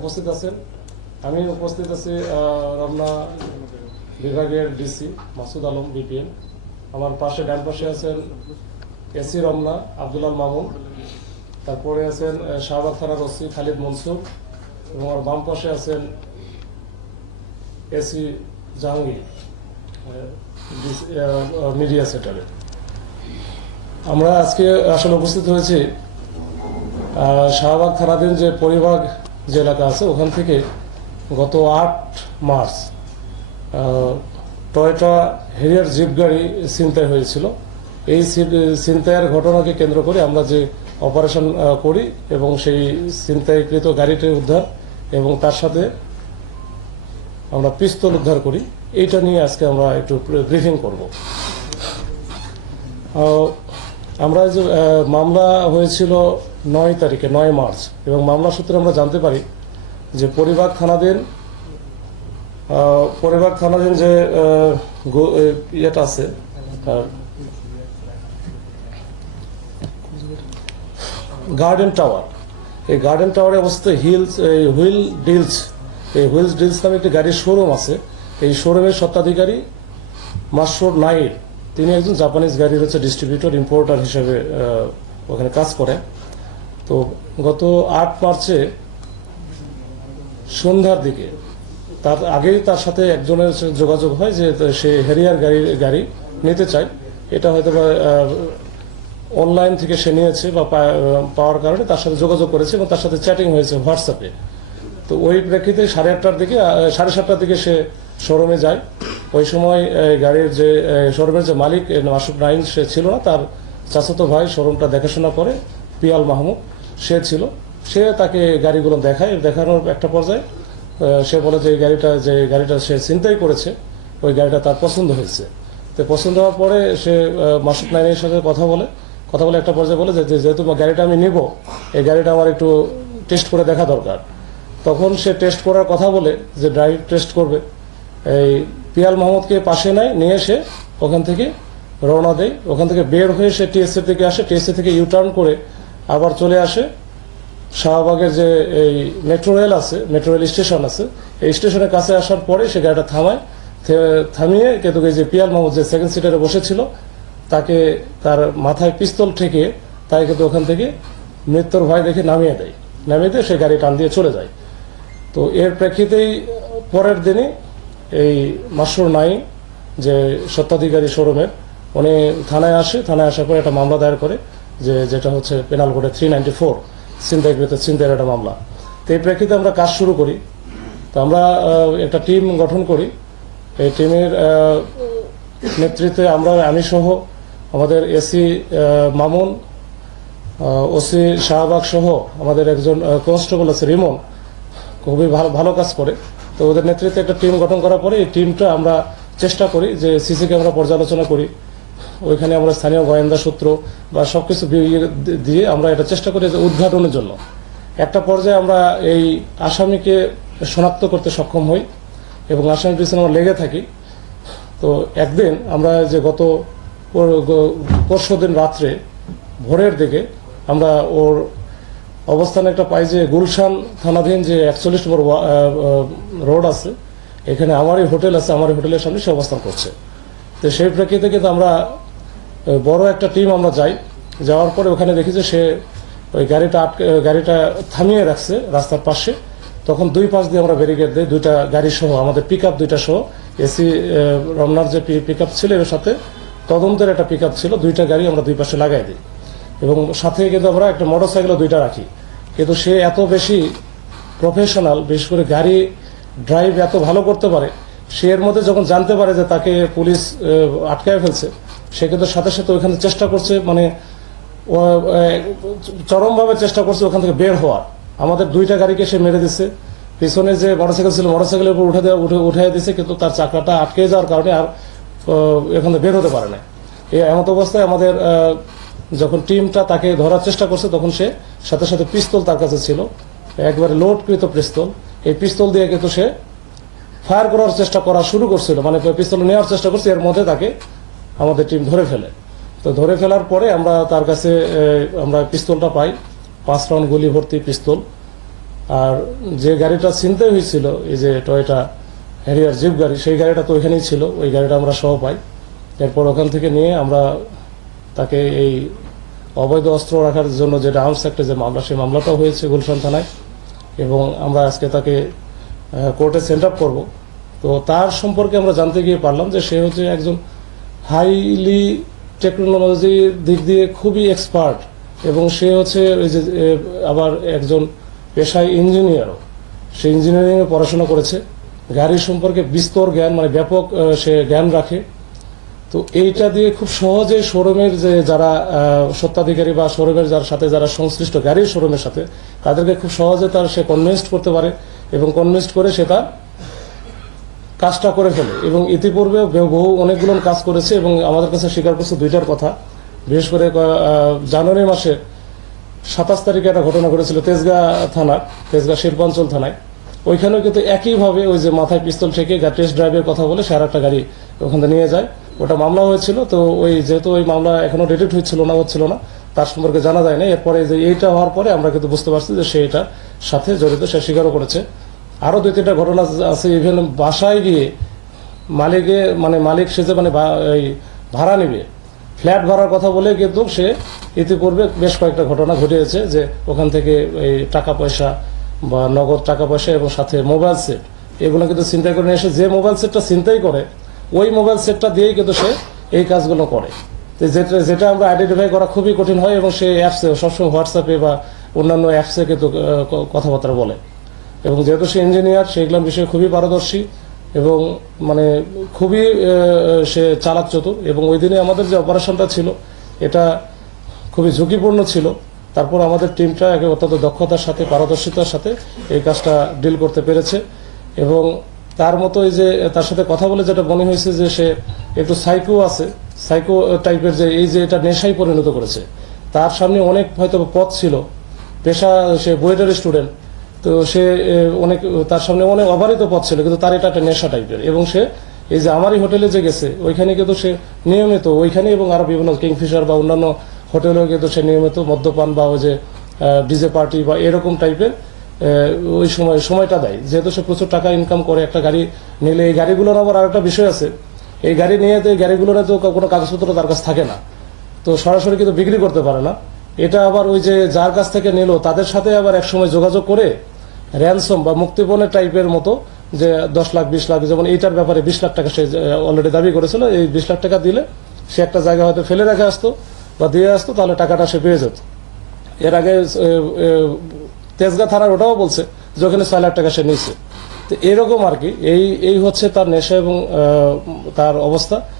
উপস্থিত আছেন আমি উপস্থিত আছি রমনা বিভাগের ডিসি মাসুদ আলম বিপিএম আমার পাশে ডান পাশে আছেন এসি রমনা আব্দুল্লাল মামুন তারপরে আছেন শাহবাগ থানার ওসি খালিদ মনসুর এবং আমার বাম পাশে আছেন এসি জাহাঙ্গীর মিডিয়া সেন্টারে আমরা আজকে আসলে উপস্থিত হয়েছি শাহবাগ থানাধীন যে পরিভাগ যে এলাকা আছে ওখান থেকে গত আট মার্চ টয়টা হেরিয়ার জিপ গাড়ি ছিনতাই হয়েছিল এই চিন্তায়ের ঘটনাকে কেন্দ্র করে আমরা যে অপারেশন করি এবং সেই ছিনতাইকৃত গাড়িটি উদ্ধার এবং তার সাথে আমরা পিস্তল উদ্ধার করি এইটা নিয়ে আজকে আমরা একটু ব্রিফিং করব আমরা যে মামলা হয়েছিল নয় তারিখে নয় মার্চ এবং মামলা সূত্রে আমরা জানতে পারি যে পরিবার খানাদিন পরিবার খানাদিন যে ইয়েটা আছে গার্ডেন টাওয়ার এই গার্ডেন টাওয়ারে অবস্থিত হিলস এই হুইল ডিলস এই হুইলস ডিলস নামে একটি গাড়ির শোরুম আছে এই শোরুমের স্বত্বাধিকারী মাসুর নাইর তিনি একজন জাপানিজ গাড়ি হচ্ছে ডিস্ট্রিবিউটর ইম্পোর্টার হিসেবে ওখানে কাজ করে তো গত আট মার্চে সন্ধ্যার দিকে তার আগেই তার সাথে একজনের যোগাযোগ হয় যে সে হেরিয়ার গাড়ি গাড়ি নিতে চায় এটা হয়তো অনলাইন থেকে সে নিয়েছে বা পাওয়ার কারণে তার সাথে যোগাযোগ করেছে এবং তার সাথে চ্যাটিং হয়েছে হোয়াটসঅ্যাপে তো ওই প্রেক্ষিতে সাড়ে আটটার দিকে সাড়ে সাতটার দিকে সে শোরুমে যায় ওই সময় গাড়ির যে শোরুমের যে মালিক আশুক নাইন সে ছিল না তার চাচাতো ভাই শোরুমটা দেখাশোনা করে পিয়াল মাহমুদ সে ছিল সে তাকে গাড়িগুলো দেখায় দেখানোর একটা পর্যায়ে সে বলে যে গাড়িটা যে গাড়িটা সে চিন্তাই করেছে ওই গাড়িটা তার পছন্দ হয়েছে তো পছন্দ হওয়ার পরে সে মাসুদ নাইনের সাথে কথা বলে কথা বলে একটা পর্যায়ে বলে যে যেহেতু গাড়িটা আমি নেব এই গাড়িটা আমার একটু টেস্ট করে দেখা দরকার তখন সে টেস্ট করার কথা বলে যে ড্রাইভ টেস্ট করবে এই পিয়াল মোহাম্মদকে পাশে নেয় নিয়ে এসে ওখান থেকে রওনা দেয় ওখান থেকে বের হয়ে সে টিএসসি থেকে আসে টিএসসি থেকে ইউটার্ন করে আবার চলে আসে শাহবাগের যে এই মেট্রো রেল আছে মেট্রো রেল স্টেশন আছে এই স্টেশনের কাছে আসার পরে সে গাড়িটা থামায় থামিয়ে এই যে পিয়াল মাহমুদ যে সেকেন্ড সিটারে বসেছিল তাকে তার মাথায় পিস্তল ঠেকে তাই কিন্তু ওখান থেকে মৃত্যুর ভয় দেখে নামিয়ে দেয় নামিয়ে দিয়ে সে গাড়ি টান দিয়ে চলে যায় তো এর প্রেক্ষিতেই পরের দিনে এই মাসুর নাই যে সত্যাধিকারী শোরুমের উনি থানায় আসে থানায় আসার পরে একটা মামলা দায়ের করে যে যেটা হচ্ছে পেনাল কোডে থ্রি নাইনটি ফোর ছিনতাইকৃত ছিনতাইয়ের একটা মামলা তো এই প্রেক্ষিতে আমরা কাজ শুরু করি তো আমরা একটা টিম গঠন করি এই টিমের নেতৃত্বে আমরা আমি সহ আমাদের এসি মামুন ওসি শাহবাগ সহ আমাদের একজন কনস্টেবল আছে রিমন খুবই ভালো ভালো কাজ করে তো ওদের নেতৃত্বে একটা টিম গঠন করার পরে এই টিমটা আমরা চেষ্টা করি যে সিসি ক্যামেরা পর্যালোচনা করি ওইখানে আমরা স্থানীয় গোয়েন্দা সূত্র বা সব কিছু দিয়ে আমরা এটা চেষ্টা করি যে উদ্ঘাটনের জন্য একটা পর্যায়ে আমরা এই আসামিকে শনাক্ত করতে সক্ষম হই এবং আসামির পিছনে আমরা লেগে থাকি তো একদিন আমরা যে গত পরশু দিন রাত্রে ভোরের দিকে আমরা ওর অবস্থানে একটা পাই যে গুলশান থানাধীন যে একচল্লিশ নম্বর রোড আছে এখানে আমারই হোটেল আছে আমারই হোটেলের সামনে সে অবস্থান করছে তো সেই প্রেক্ষিতে কিন্তু আমরা বড় একটা টিম আমরা যাই যাওয়ার পরে ওখানে দেখি যে সে ওই গাড়িটা আটকে গাড়িটা থামিয়ে রাখছে রাস্তার পাশে তখন দুই পাশ দিয়ে আমরা ব্যারিকেড দিই দুইটা গাড়ি সহ আমাদের পিক আপ দুইটা সহ এসি রমনার যে পিক আপ ছিল এর সাথে তদন্তের একটা পিক আপ ছিল দুইটা গাড়ি আমরা দুই পাশে লাগাই দিই এবং সাথে কিন্তু আমরা একটা মোটর সাইকেলও দুইটা রাখি কিন্তু সে এত বেশি প্রফেশনাল বিশেষ করে গাড়ি ড্রাইভ এত ভালো করতে পারে সে এর মধ্যে যখন জানতে পারে যে তাকে পুলিশ আটকায় ফেলছে সেক্ষেত্রে সাথে সাথে ওইখানে চেষ্টা করছে মানে চরমভাবে চেষ্টা করছে ওখান থেকে বের হওয়ার আমাদের দুইটা গাড়িকে সে মেরে দিচ্ছে পিছনে যে মোটরসাইকেল ছিল মোটরসাইকেলের উপর উঠে দেওয়া উঠে উঠে দিয়েছে কিন্তু তার চাকরাটা আটকে যাওয়ার কারণে আর এখান থেকে বের হতে পারে না এই এমত অবস্থায় আমাদের যখন টিমটা তাকে ধরার চেষ্টা করছে তখন সে সাথে সাথে পিস্তল তার কাছে ছিল একবারে লোডকৃত পিস্তল এই পিস্তল দিয়ে কিন্তু সে ফায়ার করার চেষ্টা করা শুরু করছিল মানে পিস্তল নেওয়ার চেষ্টা করছে এর মধ্যে তাকে আমাদের টিম ধরে ফেলে তো ধরে ফেলার পরে আমরা তার কাছে আমরা পিস্তলটা পাই পাঁচ রাউন্ড গুলি ভর্তি পিস্তল আর যে গাড়িটা চিনতে হয়েছিল এই যে টয়টা হ্যারিয়ার জিপ গাড়ি সেই গাড়িটা তো ওইখানেই ছিল ওই গাড়িটা আমরা সহ পাই এরপর ওখান থেকে নিয়ে আমরা তাকে এই অবৈধ অস্ত্র রাখার জন্য যেটা আর্মস একটা যে মামলা সেই মামলাটাও হয়েছে গুলশান থানায় এবং আমরা আজকে তাকে কোর্টে সেন্ট আপ করবো তো তার সম্পর্কে আমরা জানতে গিয়ে পারলাম যে সে হচ্ছে একজন হাইলি টেকনোলজির দিক দিয়ে খুবই এক্সপার্ট এবং সে হচ্ছে আবার একজন পেশায় ইঞ্জিনিয়ারও সে ইঞ্জিনিয়ারিংয়ে পড়াশোনা করেছে গাড়ি সম্পর্কে বিস্তর জ্ঞান মানে ব্যাপক সে জ্ঞান রাখে তো এইটা দিয়ে খুব সহজে শোরুমের যে যারা সত্বাধিকারী বা শোরুমের যার সাথে যারা সংশ্লিষ্ট গাড়ির শোরুমের সাথে তাদেরকে খুব সহজে তার সে কনভিন্সড করতে পারে এবং কনভিন্সড করে সে তার কাজটা করে ফেলে এবং ইতিপূর্বে বহু অনেকগুলো কাজ করেছে এবং আমাদের কাছে স্বীকার করছে দুইটার কথা বিশেষ করে জানুয়ারি মাসে সাতাশ তারিখে একটা ঘটনা ঘটেছিল তেজগা থানার তেজগা শিল্পাঞ্চল থানায় ওইখানেও কিন্তু একইভাবে ওই যে মাথায় পিস্তল ঠেকে টেস্ট ড্রাইভের কথা বলে সারা একটা গাড়ি ওখান থেকে নিয়ে যায় ওটা মামলা হয়েছিল তো ওই যেহেতু ওই মামলা এখনো ডেটেড হচ্ছিল না হচ্ছিল না তার সম্পর্কে জানা যায় না এরপরে যে এইটা হওয়ার পরে আমরা কিন্তু বুঝতে পারছি যে সে এটা সাথে জড়িত সে স্বীকারও করেছে আরও দুই তিনটা ঘটনা আছে ইভেন বাসায় গিয়ে মালিকে মানে মালিক সেজে মানে এই ভাড়া নেবে ফ্ল্যাট ভাড়ার কথা বলে কিন্তু সে ইতিপূর্বে বেশ কয়েকটা ঘটনা ঘটেছে যে ওখান থেকে এই টাকা পয়সা বা নগদ টাকা পয়সা এবং সাথে মোবাইল সেট এগুলো কিন্তু চিন্তা করে নিয়ে এসে যে মোবাইল সেটটা চিন্তাই করে ওই মোবাইল সেটটা দিয়েই কিন্তু সে এই কাজগুলো করে যেটা যেটা আমরা আইডেন্টিফাই করা খুবই কঠিন হয় এবং সে অ্যাপসে সবসময় হোয়াটসঅ্যাপে বা অন্যান্য অ্যাপসে কিন্তু কথাবার্তা বলে এবং যেহেতু সে ইঞ্জিনিয়ার সে এগুলো বিষয়ে খুবই পারদর্শী এবং মানে খুবই সে চতুর এবং ওই দিনে আমাদের যে অপারেশনটা ছিল এটা খুবই ঝুঁকিপূর্ণ ছিল তারপর আমাদের টিমটা একে অত্যন্ত দক্ষতার সাথে পারদর্শিতার সাথে এই কাজটা ডিল করতে পেরেছে এবং তার মতো এই যে তার সাথে কথা বলে যেটা মনে হয়েছে যে সে একটু সাইকো আছে সাইকো টাইপের যে এই যে এটা নেশায় পরিণত করেছে তার সামনে অনেক হয়তো পথ ছিল পেশা সে বুয়েটের স্টুডেন্ট তো সে অনেক তার সামনে অনেক অবারিত পথ ছিল কিন্তু তার এটা একটা নেশা টাইপের এবং সে এই যে আমারই হোটেলে যে গেছে ওইখানে কিন্তু সে নিয়মিত ওইখানে এবং আরো বিভিন্ন কিংফিশার বা অন্যান্য হোটেলেও কিন্তু সে নিয়মিত মদ্যপান বা ওই যে ডিজে পার্টি বা এরকম টাইপের ওই সময় সময়টা দেয় যেহেতু সে প্রচুর টাকা ইনকাম করে একটা গাড়ি নিলে এই গাড়িগুলোর আবার আর একটা বিষয় আছে এই গাড়ি নিয়ে তো এই গাড়িগুলোর তো কোনো কাগজপত্র তার কাছে থাকে না তো সরাসরি কিন্তু বিক্রি করতে পারে না এটা আবার ওই যে যার কাছ থেকে নিল তাদের সাথে আবার একসময় যোগাযোগ করে র্যানসম বা মুক্তিপণের টাইপের মতো যে দশ লাখ বিশ লাখ যেমন এইটার ব্যাপারে বিশ লাখ টাকা সে অলরেডি দাবি করেছিল এই বিশ লাখ টাকা দিলে সে একটা জায়গা হয়তো ফেলে রেখে আসতো বা দিয়ে আসতো তাহলে টাকাটা সে পেয়ে যেত এর আগে তেজগা থানার ওটাও বলছে যে ওখানে ছয় লাখ টাকা সে নিয়েছে তো এরকম আর কি এই এই হচ্ছে তার নেশা এবং তার অবস্থা